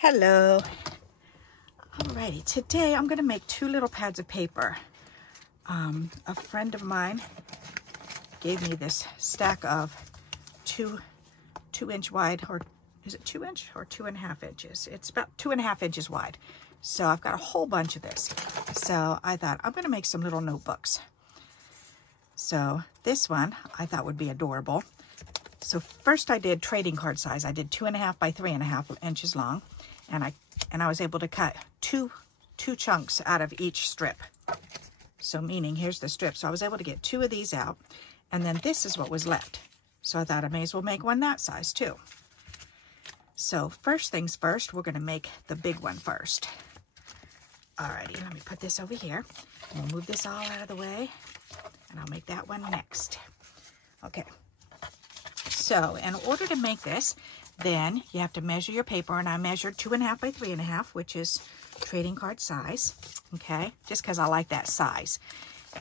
Hello. Alrighty, today I'm going to make two little pads of paper. A friend of mine gave me this stack of two inch wide, or is it 2 inch or 2.5 inches? It's about 2.5 inches wide. So I've got a whole bunch of this. So I thought I'm going to make some little notebooks. So this one I thought would be adorable. So first I did trading card size. I did 2.5 by 3.5 inches long, and I was able to cut two chunks out of each strip. So meaning here's the strip. So I was able to get 2 of these out, and then this is what was left. So I thought I may as well make one that size too. So first things first, we're going to make the big one first. Alrighty, let me put this over here. And we'll move this all out of the way, and I'll make that one next. Okay. So in order to make this, then you have to measure your paper, and I measured 2.5 by 3.5, which is trading card size, okay, just because I like that size.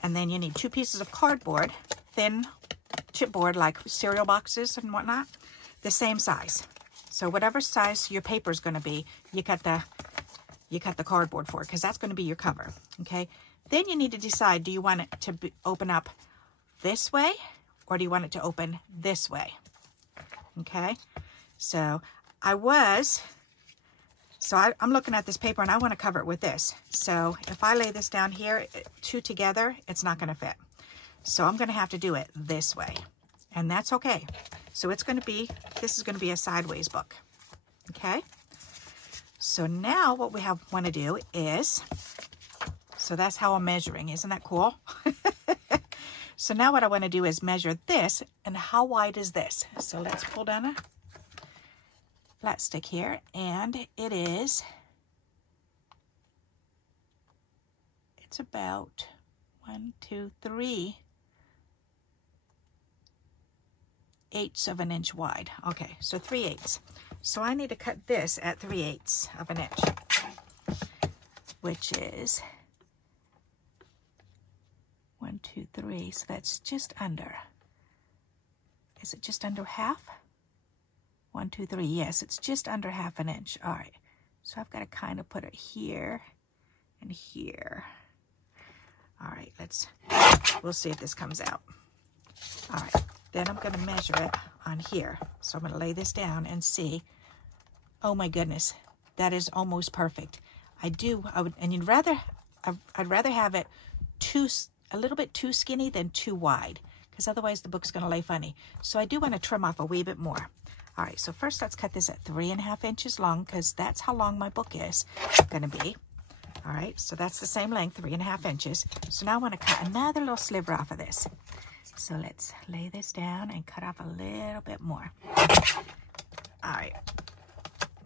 And then you need 2 pieces of cardboard, thin chipboard like cereal boxes and whatnot, the same size. So whatever size your paper is going to be, you cut the cardboard for it, because that's going to be your cover, okay. Then you need to decide, do you want it to open up this way, or do you want it to open this way? Okay, so I'm looking at this paper and I want to cover it with this. So if I lay this down here, 2 together, it's not going to fit. So I'm going to have to do it this way, and that's okay. So this is going to be a sideways book. Okay, so now what we want to do is, so that's how I'm measuring. Isn't that cool? So now what I want to do is measure this, and how wide is this? So let's pull down a flat stick here, and it's about 1, 2, 3 eighths of an inch wide. Okay, so 3/8. So I need to cut this at 3/8 of an inch, which is 1, 2, 3, so that's just under. Is it just under half? 1, 2, 3, yes, it's just under half an inch. All right, so I've got to kind of put it here and here. All right, we'll see if this comes out. All right, then I'm going to measure it on here. So I'm going to lay this down and see. Oh my goodness, that is almost perfect. I'd rather have it a little bit too skinny than too wide, because otherwise the book's going to lay funny. So I do want to trim off a wee bit more. All right, so first let's cut this at 3.5 inches long, because that's how long my book is going to be. All right, so that's the same length, 3.5 inches. So now I want to cut another little sliver off of this. So let's lay this down and cut off a little bit more. All right,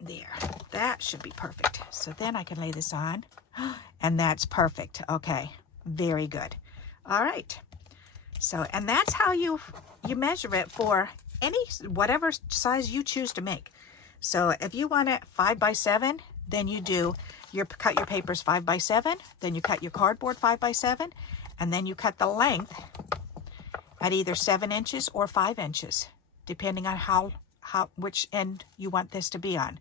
there. That should be perfect. So then I can lay this on, and that's perfect. Okay, very good. All right, so, and that's how you measure it for whatever size you choose to make. So if you want it 5 by 7, then cut your papers 5 by 7, then you cut your cardboard 5 by 7, and then you cut the length at either 7 inches or 5 inches, depending on which end you want this to be on.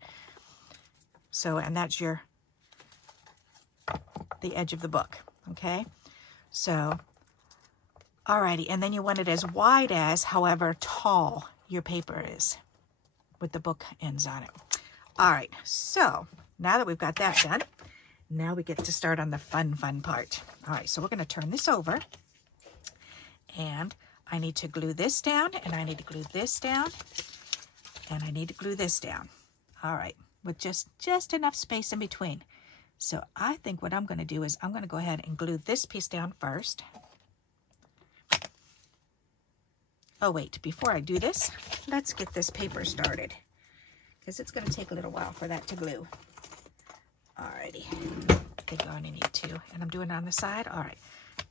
So, and that's the edge of the book, okay? So, alrighty, and then you want it as wide as however tall your paper is with the book ends on it. All right, so now that we've got that done, now we get to start on the fun part. All right, so we're going to turn this over, and I need to glue this down, and I need to glue this down, and I need to glue this down. All right, with just enough space in between. So I think what I'm going to do is I'm going to go ahead and glue this piece down first. Oh wait, before I do this, let's get this paper started, because it's going to take a little while for that to glue. Alrighty, I think I only need 2, and I'm doing it on the side. All right,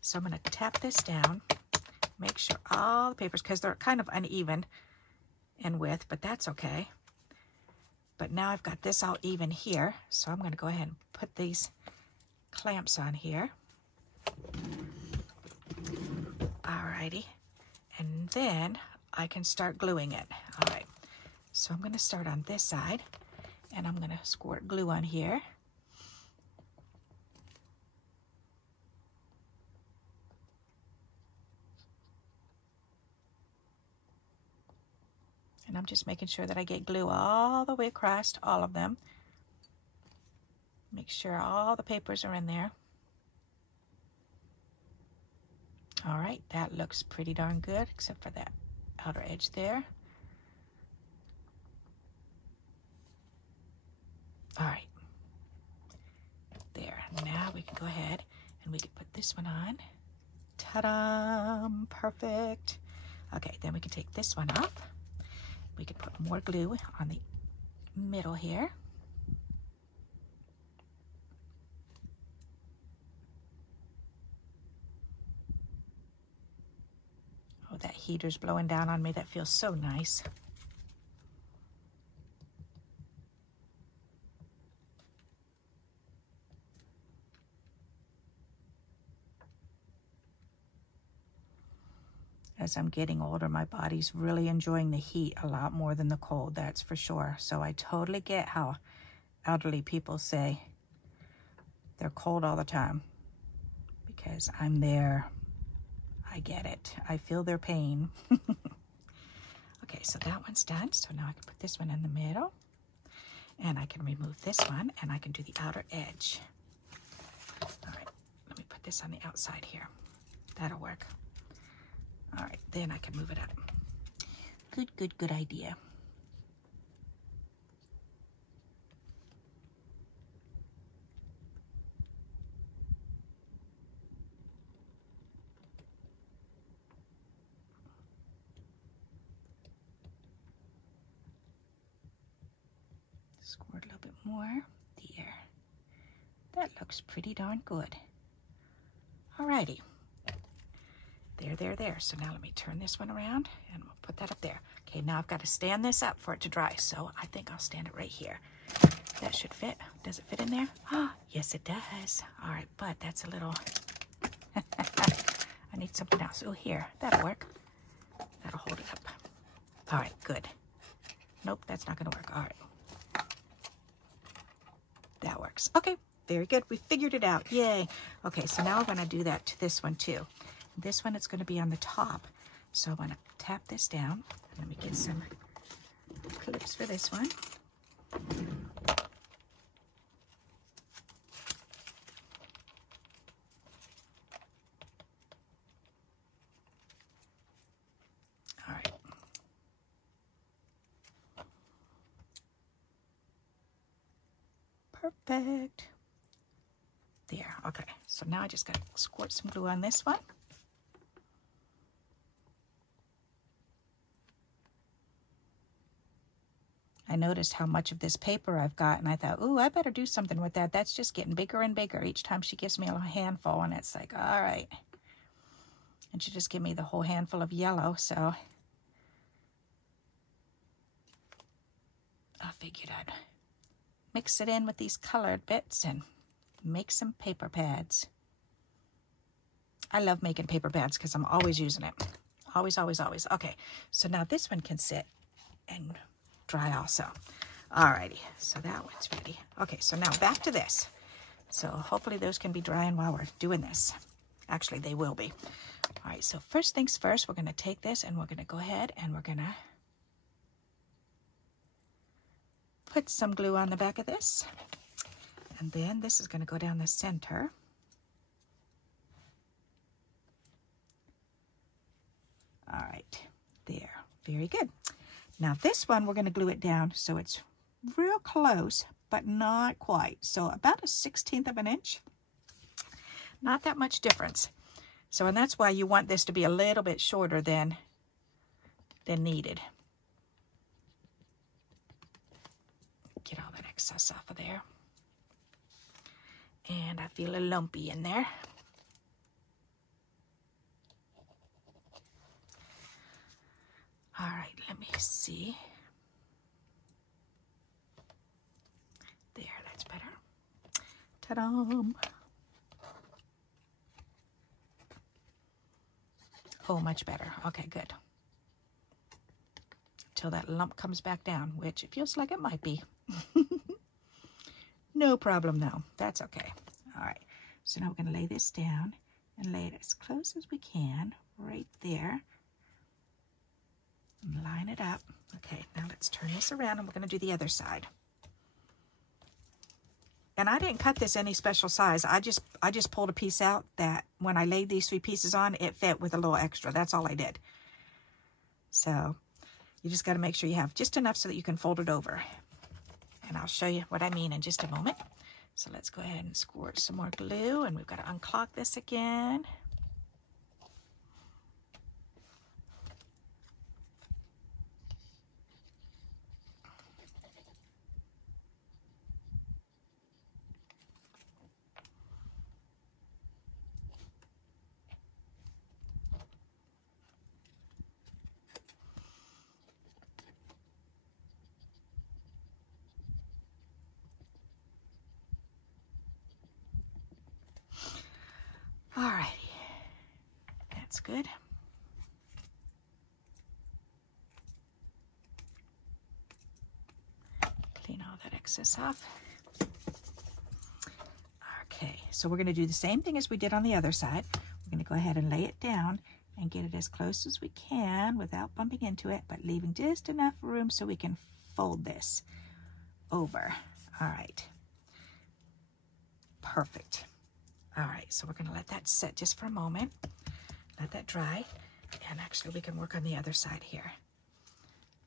so I'm going to tap this down, make sure all the papers, because they're kind of uneven in width, but that's okay. But now I've got this all even here, so I'm going to go ahead and put these clamps on here. Alrighty, and then I can start gluing it. All right, so I'm going to start on this side, And I'm going to squirt glue on here. And I'm just making sure that I get glue all the way across all of them. Make sure all the papers are in there. All right, that looks pretty darn good, except for that outer edge there. All right, there. Now we can go ahead and we can put this one on. Ta-da! Perfect. Okay, then we can take this one off. We can put more glue on the middle here. Oh, that heater's blowing down on me. That feels so nice. As I'm getting older, my body's really enjoying the heat a lot more than the cold, that's for sure. So I totally get how elderly people say they're cold all the time, because I'm there. I get it. I feel their pain. Okay, so that one's done. So now I can put this one in the middle, and I can remove this one, and I can do the outer edge. All right, let me put this on the outside here. That'll work. All right, then I can move it up. Good idea. Squirt a little bit more. There. That looks pretty darn good. All righty. There. So now let me turn this one around and we'll put that up there. Okay, now I've got to stand this up for it to dry. So I think I'll stand it right here. That should fit. Does it fit in there? Oh, yes, it does. All right, but that's a little... I need something else. Oh, here. That'll work. That'll hold it up. All right, good. Nope, that's not going to work. All right. That works. Okay, very good. We figured it out. Yay. Okay, so now I'm going to do that to this one, too. This one, it's going to be on the top. So I'm going to tap this down. Let me get some clips for this one. All right. Perfect. There. Okay. So now I just got to squirt some glue on this one. I noticed how much of this paper I've got, and I thought, ooh, I better do something with that. That's just getting bigger and bigger each time she gives me a handful, and it's like, all right. And she just gave me the whole handful of yellow, so I figured I'd mix it in with these colored bits and make some paper pads. I love making paper pads because I'm always using it. Always, always, always. Okay, so now this one can sit and dry also. Alrighty, so that one's ready. Okay, so now back to this. So hopefully those can be drying while we're doing this. Actually, they will be. All right, so first things first, we're going to take this and we're going to go ahead and we're going to put some glue on the back of this. And then this is going to go down the center. All right, there. Very good. Now this one, we're going to glue it down so it's real close, but not quite. So about a 1/16 of an inch. Not that much difference. So, and that's why you want this to be a little bit shorter than needed. Get all that excess off of there. And I feel a lumpy in there. All right, let me see. There, that's better. Ta-da! Oh, much better. Okay, good. Until that lump comes back down, which it feels like it might be. No problem though, that's okay. All right, so now we're gonna lay this down and lay it as close as we can right there. And line it up. Okay, now let's turn this around and we're gonna do the other side. And I didn't cut this any special size. I just pulled a piece out that when I laid these 3 pieces on, it fit with a little extra. That's all I did. So you just gotta make sure you have just enough so that you can fold it over. And I'll show you what I mean in just a moment. So let's go ahead and squirt some more glue, and we've got to unclog this again. Alrighty, that's good. Clean all that excess off. Okay, so we're going to do the same thing as we did on the other side. We're going to go ahead and lay it down and get it as close as we can without bumping into it, but leaving just enough room so we can fold this over. All right, perfect. All right, so we're gonna let that sit just for a moment, let that dry, and actually we can work on the other side here.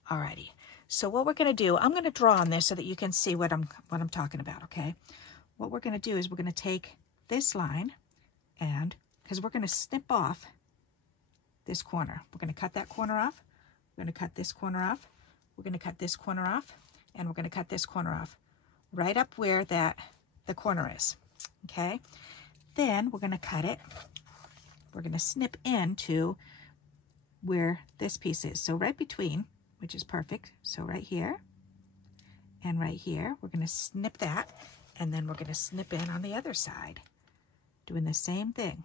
All righty, so what we're gonna do, I'm gonna draw on this so that you can see what I'm talking about, okay? What we're gonna do is we're gonna take this line, and, because we're gonna snip off this corner. We're gonna cut that corner off, we're gonna cut this corner off, we're gonna cut this corner off, and we're gonna cut this corner off, right up where the corner is, okay? Then we're going to cut it. We're going to snip into where this piece is. So right between, which is perfect. So right here and right here, we're going to snip that. And then we're going to snip in on the other side, doing the same thing.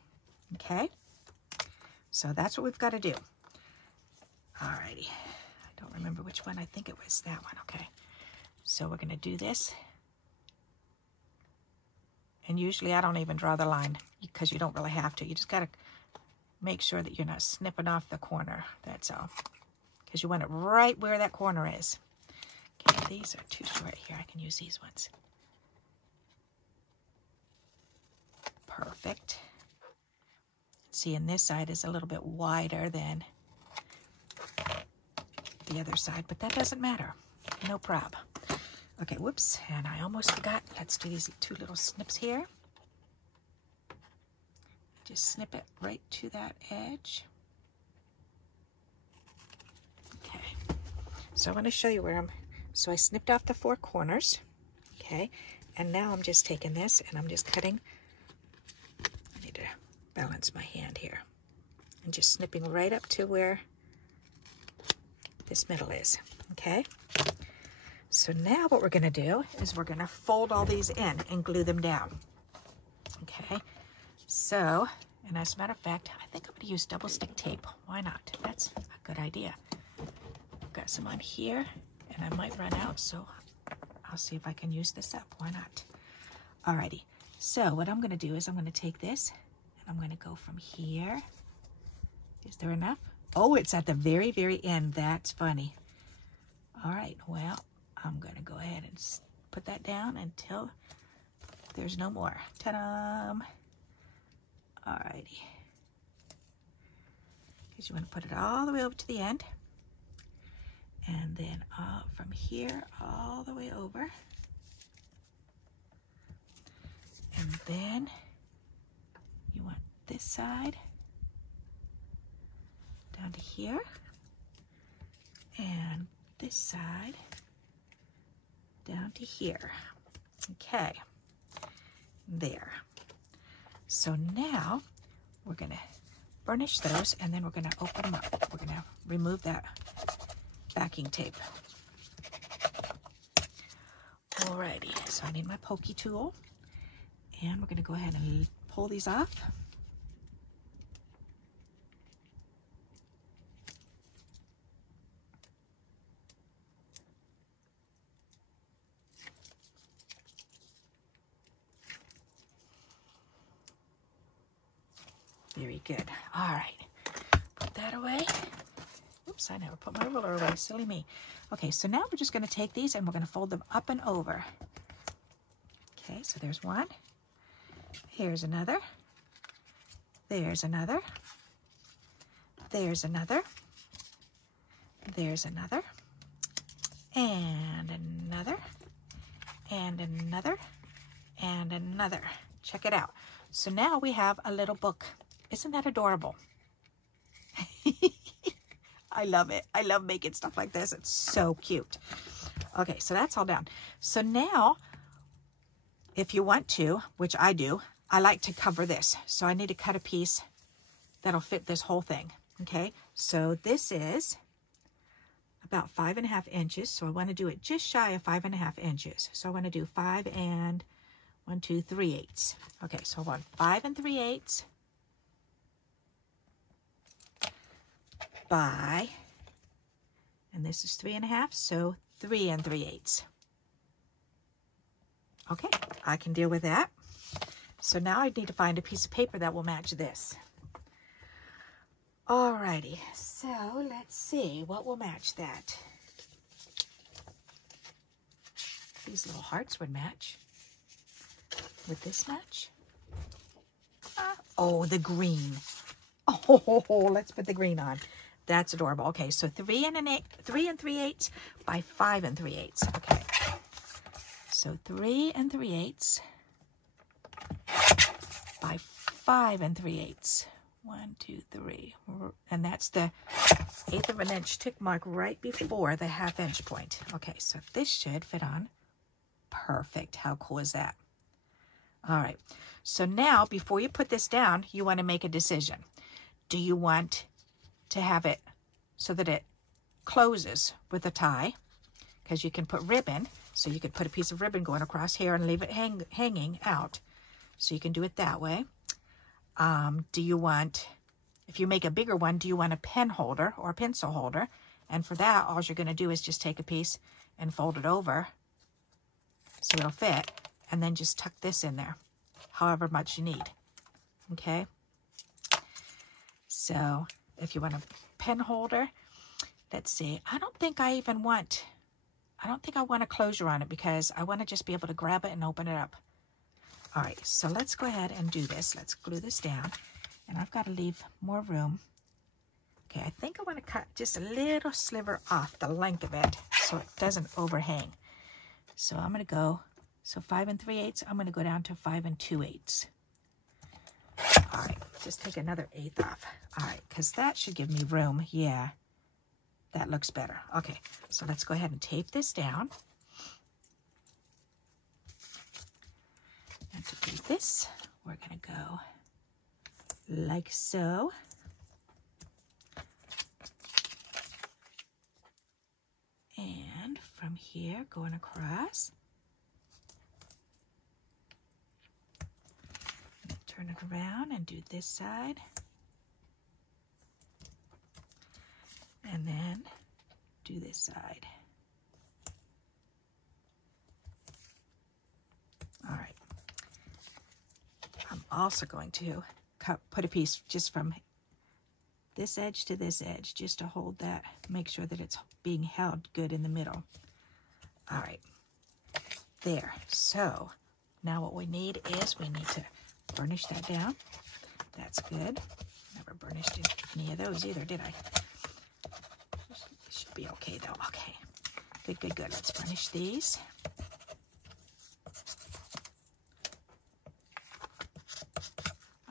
Okay? So that's what we've got to do. Alrighty. I don't remember which one. I think it was that one. Okay. So we're going to do this. And usually I don't even draw the line because you don't really have to. You just got to make sure that you're not snipping off the corner. That's all. Because you want it right where that corner is. Okay, these are too short here. I can use these ones. Perfect. See, and this side is a little bit wider than the other side, but that doesn't matter. No problem. Okay, whoops, and I almost forgot. Let's do these 2 little snips here. Just snip it right to that edge. Okay, so I want to show you where so I snipped off the 4 corners, okay, and now I'm just taking this and I'm just cutting. I need to balance my hand here. And just snipping right up to where this middle is, okay? So now what we're going to do is we're going to fold all these in and glue them down. Okay, so, and as a matter of fact, I think I'm going to use double stick tape. Why not? That's a good idea. I've got some on here, and I might run out, so I'll see if I can use this up. Why not? Alrighty, so what I'm going to do is I'm going to take this, and I'm going to go from here. Is there enough? Oh, it's at the very, very end. That's funny. All right, well, I'm going to go ahead and put that down until there's no more. Ta-da! Alrighty. Because you want to put it all the way over to the end. And then from here all the way over. And then you want this side down to here. And this side down to here. Okay, there. So now we're going to burnish those, and then we're going to open them up. We're going to remove that backing tape. Alrighty, so I need my pokey tool, and we're going to go ahead and pull these off. Very good. All right. Put that away. Oops, I never put my ruler away. Silly me. Okay, so now we're just going to take these and we're going to fold them up and over. Okay, so there's one. Here's another. There's another. There's another. There's another. And another. And another. And another. Check it out. So now we have a little book. Isn't that adorable? I love it. I love making stuff like this. It's so cute. Okay, so that's all done. So now, if you want to, which I do, I like to cover this. So I need to cut a piece that'll fit this whole thing. Okay, so this is about 5.5 inches. So I want to do it just shy of 5.5 inches. So I want to do 5 and 1, 2, 3/8. Okay, so I want 5 3/8 by, and this is 3.5, so 3 3/8. Okay, I can deal with that. So now I need to find a piece of paper that will match this. Alrighty, so let's see what will match that. These little hearts would match. Would this match? Oh, the green. Oh, let's put the green on. That's adorable. Okay, so 3 3/8 by 5 3/8. Okay, so 3 3/8 by 5 3/8. 1, 2, 3, and that's the 1/8 of an inch tick mark right before the 1/2 inch point. Okay, so this should fit on perfect. How cool is that? All right, so now before you put this down, you want to make a decision. Do you want to have it so that it closes with a tie? Because you can put ribbon, so you could put a piece of ribbon going across here and leave it hanging out. So you can do it that way. Do you want, if you make a bigger one, do you want a pen holder or a pencil holder? And for that, all you're going to do is just take a piece and fold it over so it'll fit, and then just tuck this in there, however much you need. Okay? So if you want a pen holder, let's see. I don't think I want a closure on it because I want to just be able to grab it and open it up. All right, so let's go ahead and do this. Let's glue this down, and I've got to leave more room. Okay, I think I want to cut just a little sliver off the length of it so it doesn't overhang. So I'm going to go, so 5 3/8, I'm going to go down to 5 2/8. All right, just take another 1/8 off. All right, because that should give me room. Yeah, that looks better. Okay, so let's go ahead and tape this down. And to do this, we're going to go like so. And from here, going across. Turn it around and do this side. And then do this side. All right. I'm also going to put a piece just from this edge to this edge, just to hold that, make sure that it's being held good in the middle. All right, there. So now what we need is we need to burnish that down. That's good. Never burnished any of those either, did I? It should be okay though. Okay, good, good, good. Let's burnish these.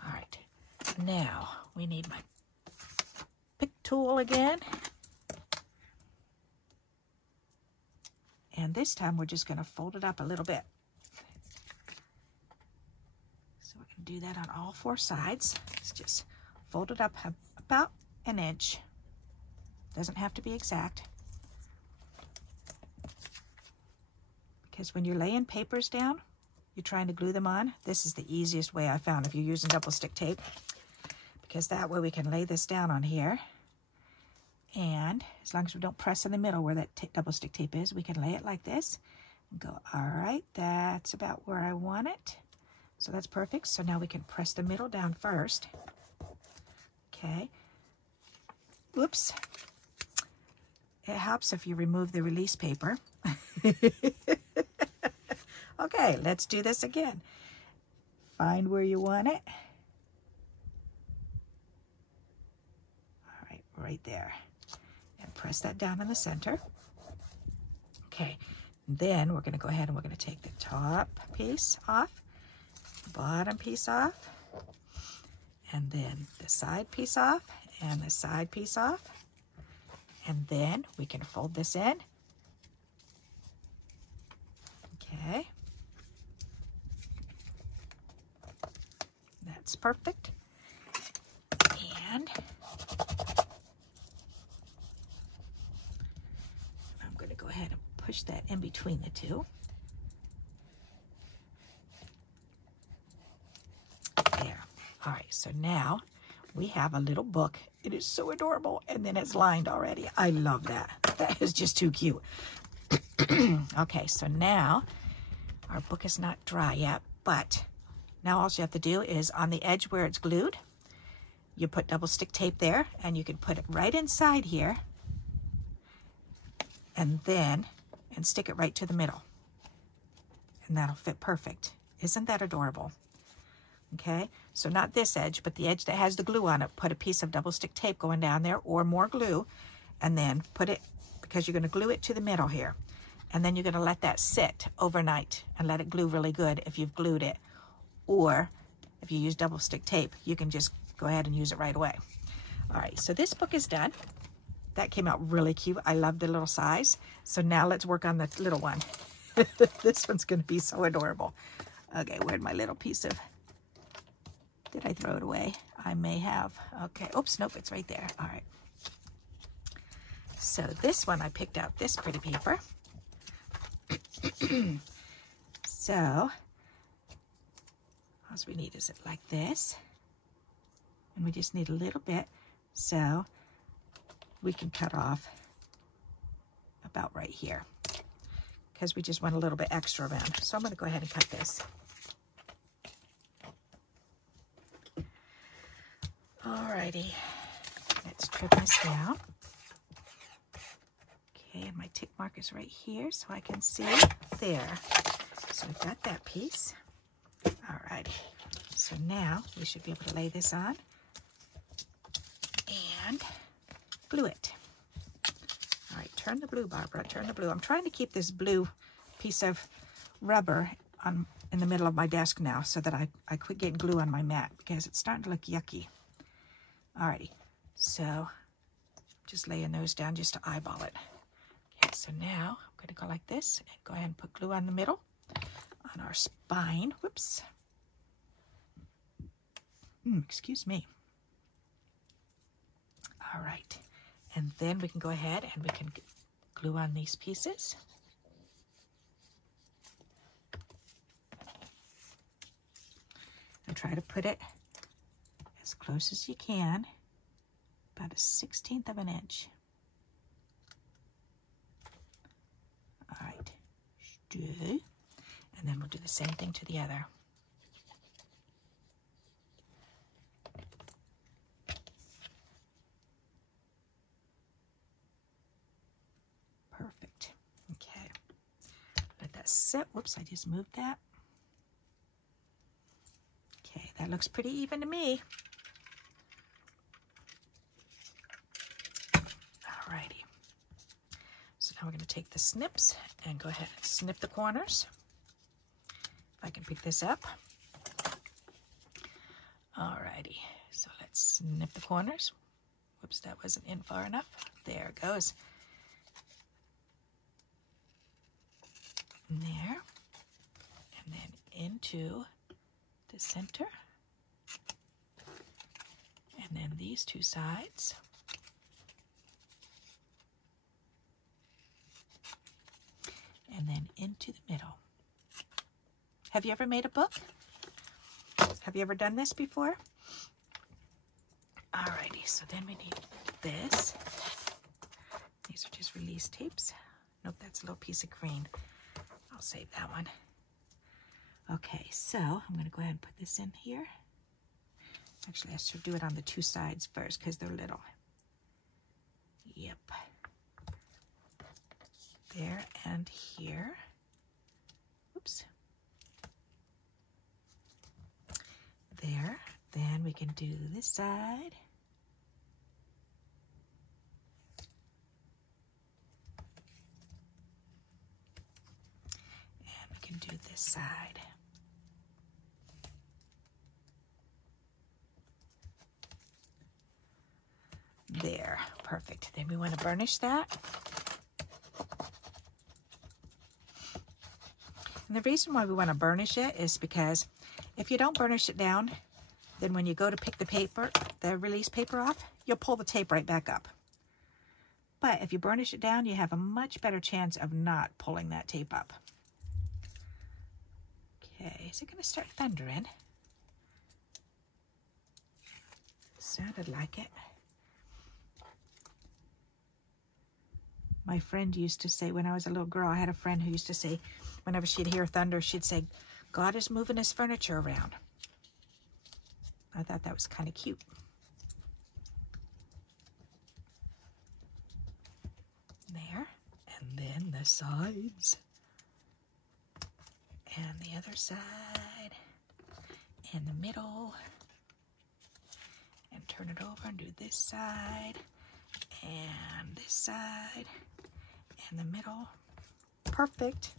All right, now we need my pick tool again. And this time we're just going to fold it up a little bit. So we can do that on all 4 sides. Let's just fold it up about an inch. Doesn't have to be exact. Because when you're laying papers down, you're trying to glue them on, this is the easiest way I found if you're using double stick tape. Because that way we can lay this down on here. And as long as we don't press in the middle where that double stick tape is, we can lay it like this and go, all right, that's about where I want it. So that's perfect. So now we can press the middle down first. Okay. Whoops. It helps if you remove the release paper. Okay, let's do this again. Find where you want it. All right, right there. And press that down in the center. Okay, then we're going to go ahead and we're going to take the top piece off, the bottom piece off, and then the side piece off, and the side piece off. And then we can fold this in. Okay. That's perfect. And I'm going to go ahead and push that in between the two. There. All right, so now we have a little book. It is so adorable, and then it's lined already. I love that. That is just too cute. Okay, so now our book is not dry yet, but now all you have to do is on the edge where it's glued, you put double stick tape there, and you can put it right inside here, and stick it right to the middle, and that'll fit perfect. Isn't that adorable? Okay, so not this edge, but the edge that has the glue on it. Put a piece of double stick tape going down there, or more glue, and then put it, because you're going to glue it to the middle here, and then you're going to let that sit overnight and let it glue really good if you've glued it. Or if you use double stick tape, you can just go ahead and use it right away. All right, so this book is done. That came out really cute. I love the little size. So now let's work on the little one. This one's going to be so adorable. Okay, where'd my little piece of... Did I throw it away? I may have. Okay, oops, nope, it's right there. All right. So this one, I picked out this pretty paper. So, all we need is it like this. And we just need a little bit, so we can cut off about right here, because we just want a little bit extra around. So I'm going to go ahead and cut this. Alrighty, let's trim this down. Okay, and my tick mark is right here, so I can see there. So we've got that piece. Alrighty, so now we should be able to lay this on and glue it. All right, turn the blue, Barbara, turn the blue. I'm trying to keep this blue piece of rubber in the middle of my desk now, so that I quit getting glue on my mat, because it's starting to look yucky. Alrighty, so just laying those down just to eyeball it. Okay, so now I'm going to go like this and go ahead and put glue on the middle on our spine. Whoops. Excuse me. All right, and then we can go ahead and we can glue on these pieces. And try to put it as close as you can, about 1/16 of an inch. All right, and then we'll do the same thing to the other. Perfect. Okay, let that sit. Whoops, I just moved that. Okay, that looks pretty even to me. Alrighty. So now we're going to take the snips and go ahead and snip the corners. If I can pick this up. Alrighty. So let's snip the corners. Whoops, that wasn't in far enough. There it goes. And there. And then into the center, and then these two sides, and then into the middle. Have you ever made a book? Have you ever done this before? Alrighty, so then we need this. These are just release tapes. Nope, that's a little piece of green. I'll save that one. Okay, so I'm going to go ahead and put this in here. Actually, I should do it on the two sides first because they're little. Yep. There and here. Oops. There. Then we can do this side. And we can do this side. There, perfect. Then we want to burnish that. And the reason why we want to burnish it is because if you don't burnish it down, then when you go to pick the paper, the release paper off, you'll pull the tape right back up. But if you burnish it down, you have a much better chance of not pulling that tape up. Okay, is it going to start thundering? Sounded like it. My friend used to say, when I was a little girl, I had a friend who used to say, whenever she'd hear thunder, she'd say, God is moving his furniture around. I thought that was kind of cute. There, and then the sides, and the other side, and the middle, and turn it over and do this side, and this side, and the middle. Perfect.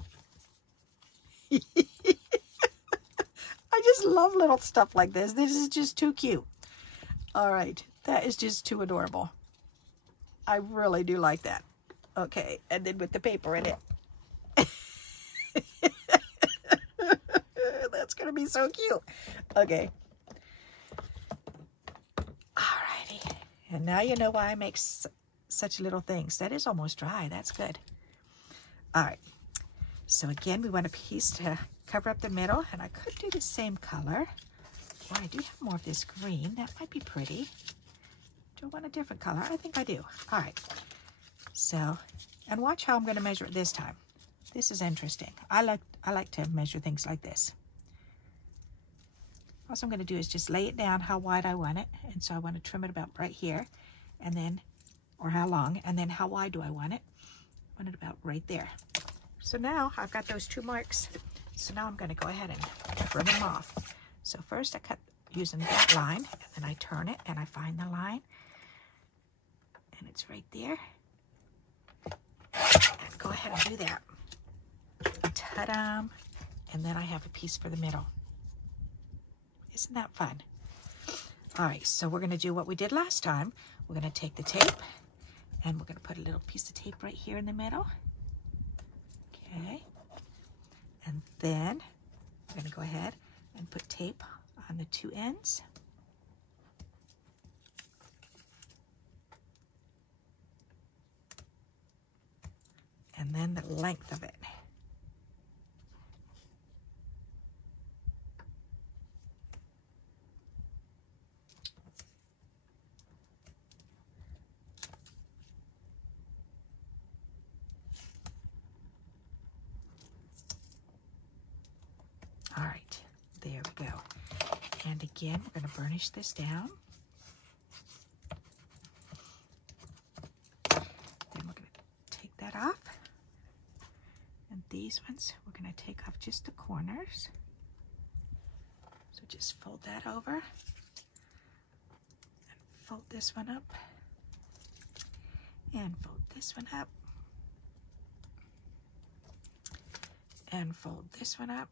I just love little stuff like this. This is just too cute. All right, that is just too adorable. I really do like that. Okay, and then with the paper in it. That's gonna be so cute. Okay. Alrighty. And now you know why I make such little things. That is almost dry. That's good. All right. So again, we want a piece to cover up the middle, and I could do the same color. Well, I do have more of this green. That might be pretty. Do I want a different color? I think I do. All right. So, and watch how I'm going to measure it this time. This is interesting. I like to measure things like this. What I'm going to do is just lay it down how wide I want it. And so I want to trim it about right here, and then, or how long, and then how wide do I want it? I want it about right there. So now I've got those two marks. So now I'm going to go ahead and trim them off. So first I cut using that line, and then I turn it and I find the line, and it's right there. And go ahead and do that. Ta-da! And then I have a piece for the middle. Isn't that fun? All right, so we're going to do what we did last time. We're going to take the tape, and we're going to put a little piece of tape right here in the middle. Okay. And then we're going to go ahead and put tape on the two ends. And then the length of it. All right, there we go. And again, we're going to burnish this down. Then we're going to take that off. And these ones, we're going to take off just the corners. So just fold that over. And fold this one up. And fold this one up. And fold this one up.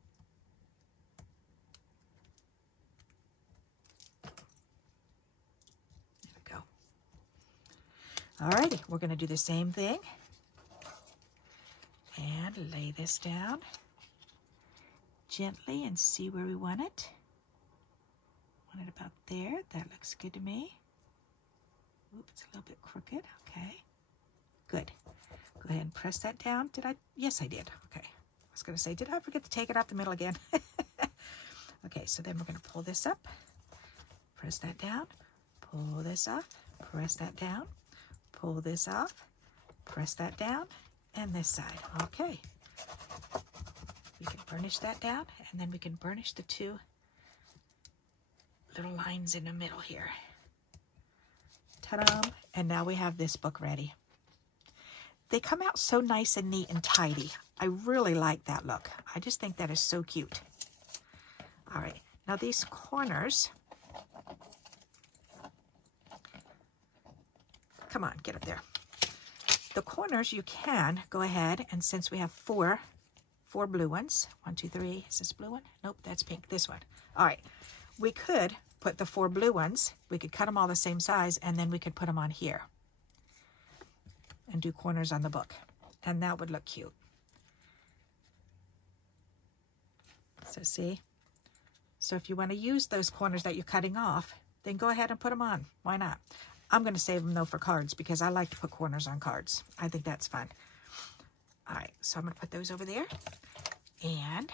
Alrighty, we're going to do the same thing and lay this down gently and see where we want it. Want it about there. That looks good to me. Oops, it's a little bit crooked. Okay, good. Go ahead and press that down. Did I? Yes, I did. Okay. I was going to say, did I forget to take it out the middle again? Okay, so then we're going to pull this up. Press that down. Pull this off. Press that down. Pull this off, press that down, and this side. Okay. We can burnish that down, and then we can burnish the two little lines in the middle here. Ta-da! And now we have this book ready. They come out so nice and neat and tidy. I really like that look. I just think that is so cute. All right, now these corners, come on, get up there. The corners you can go ahead, and since we have four blue ones, 1, 2, 3, is this blue one? Nope, that's pink, this one. All right, we could put the 4 blue ones, we could cut them all the same size, and then we could put them on here and do corners on the book, and that would look cute. So see? So if you want to use those corners that you're cutting off, then go ahead and put them on. Why not? I'm going to save them though for cards because I like to put corners on cards. I think that's fun. All right, so I'm going to put those over there, and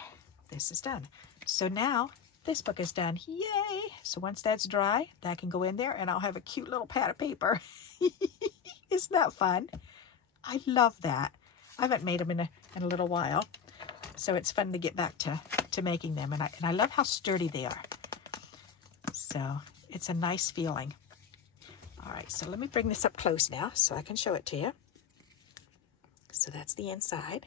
this is done. So now this book is done. Yay! So once that's dry, that can go in there, and I'll have a cute little pad of paper. Isn't that fun? I love that. I haven't made them in a little while, so it's fun to get back to making them, and I love how sturdy they are. So it's a nice feeling. All right, so let me bring this up close now so I can show it to you. So that's the inside.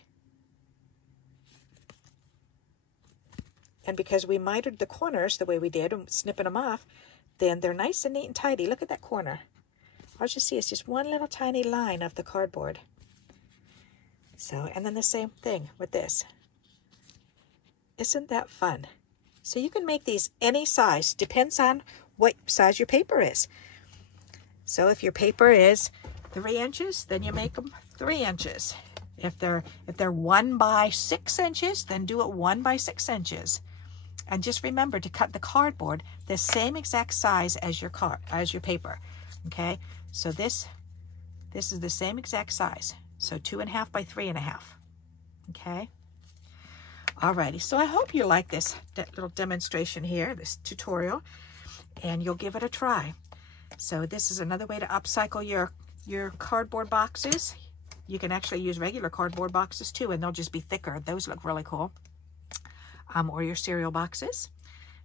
And because we mitered the corners the way we did, snipping them off, then they're nice and neat and tidy. Look at that corner. All you see is just one little tiny line of the cardboard. So, and then the same thing with this. Isn't that fun? So you can make these any size, depends on what size your paper is. So if your paper is 3 inches, then you make them 3 inches. If they're 1 by 6 inches, then do it 1 by 6 inches. And just remember to cut the cardboard the same exact size as your paper. Okay, so this is the same exact size. So 2.5 by 3.5. Okay. Alrighty, so I hope you like this little demonstration here, this tutorial, and you'll give it a try. So this is another way to upcycle your cardboard boxes. You can actually use regular cardboard boxes too, and they'll just be thicker. Those look really cool. Or your cereal boxes.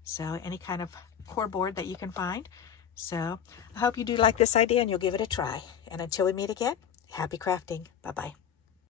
So any kind of cardboard that you can find. So I hope you do like this idea and you'll give it a try. And until we meet again, happy crafting. Bye-bye.